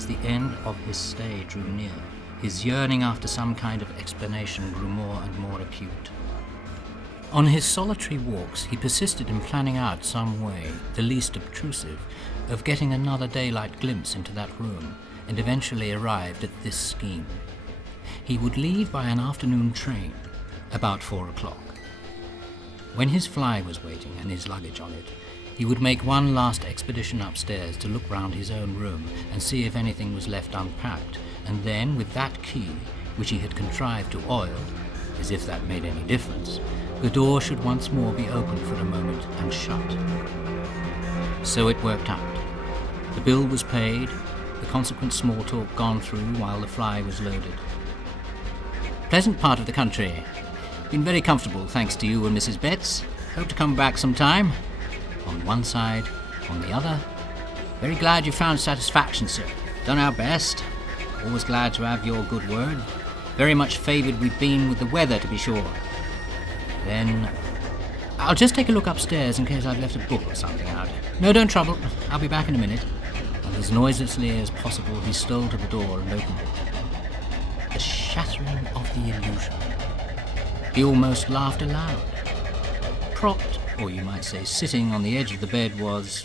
as the end of his stay drew near, his yearning after some kind of explanation grew more and more acute. On his solitary walks, he persisted in planning out some way, the least obtrusive, of getting another daylight glimpse into that room, and eventually arrived at this scheme. He would leave by an afternoon train, about 4 o'clock. When his fly was waiting and his luggage on it, he would make one last expedition upstairs to look round his own room and see if anything was left unpacked, and then, with that key, which he had contrived to oil, as if that made any difference, the door should once more be opened for a moment and shut. So it worked out. The bill was paid, the consequent small talk gone through while the fly was loaded. Pleasant part of the country. Been very comfortable, thanks to you and Mrs. Betts. Hope to come back sometime. On one side, on the other. Very glad you found satisfaction, sir. Done our best. Always glad to have your good word. Very much favoured we've been with the weather, to be sure. Then, I'll just take a look upstairs in case I've left a book or something out. No, don't trouble. I'll be back in a minute. And as noiselessly as possible, he stole to the door and opened it. The shattering of the illusion. He almost laughed aloud. Propped, or you might say sitting on the edge of the bed, was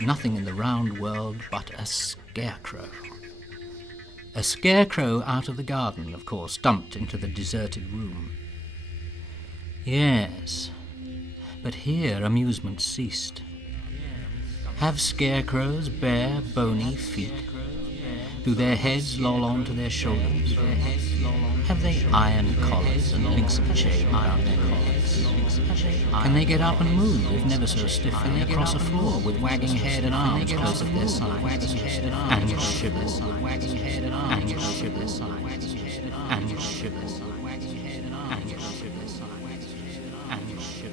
nothing in the round world but a scarecrow. A scarecrow out of the garden, of course, dumped into the deserted room. Yes, but here amusement ceased. Have scarecrows bare, bony feet? Do their heads loll on to their shoulders? Have they iron collars and links of chain around their collars? Can they get up and move, if never so stiffly, across a floor with wagging head and arms close at their sides? And shiver, and shiver, and shiver, and shiver, and shiver.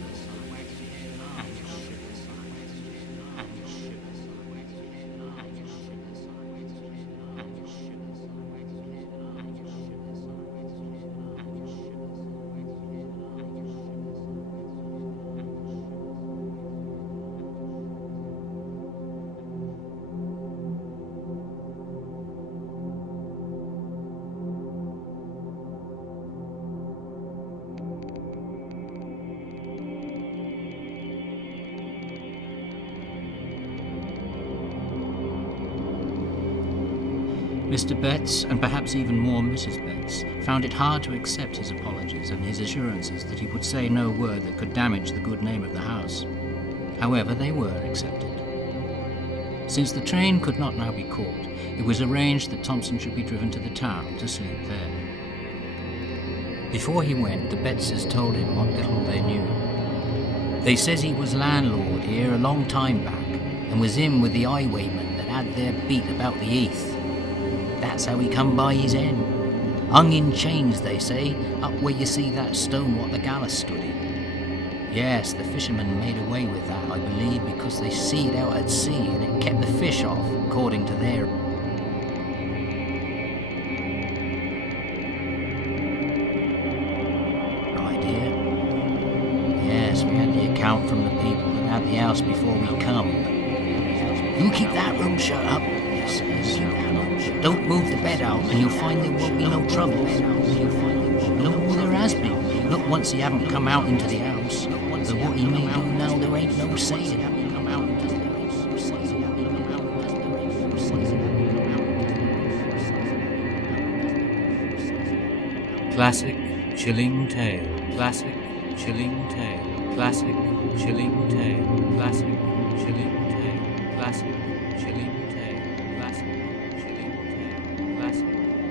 Mr. Betts, and perhaps even more Mrs. Betts, found it hard to accept his apologies and his assurances that he would say no word that could damage the good name of the house. However, they were accepted. Since the train could not now be caught, it was arranged that Thompson should be driven to the town to sleep there. Before he went, the Bettses told him what little they knew. They says he was landlord here a long time back, and was in with the highwaymen that had their beat about the heath. That's how he come by his end. Hung in chains, they say, up where you see that stone what the gallows stood in. Yes, the fishermen made away with that, I believe, because they see it out at sea and it kept the fish off, according to their... idea. Yes, we had the account from the people that had the house before we come. You keep that room shut up, he says. Don't move the bed out and you'll find there won't be no trouble. No, there has been. Not once he haven't come out into the house. Though what he may do now, there ain't no saying. Classic, chilling tale. Classic, chilling tale. Classic, chilling tale. Classic, chilling tale. Classic, chilling tale. Classic, chilling tale. Classic,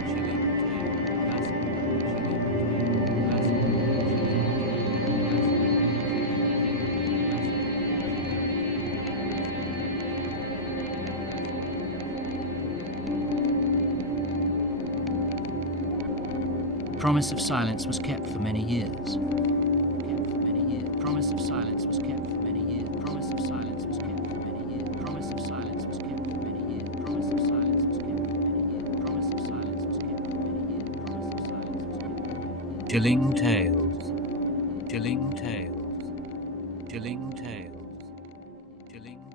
chilling tale. Classic, Promise of silence was kept for many years. Promise of silence was kept for many years. Promise of silence was kept for many years. Promise of silence was kept for many years. Promise of silence was kept for many years. Promise of silence was kept for many years. Promise of silence was kept for many years. chilling tales. Chilling tales. Chilling tales. Chilling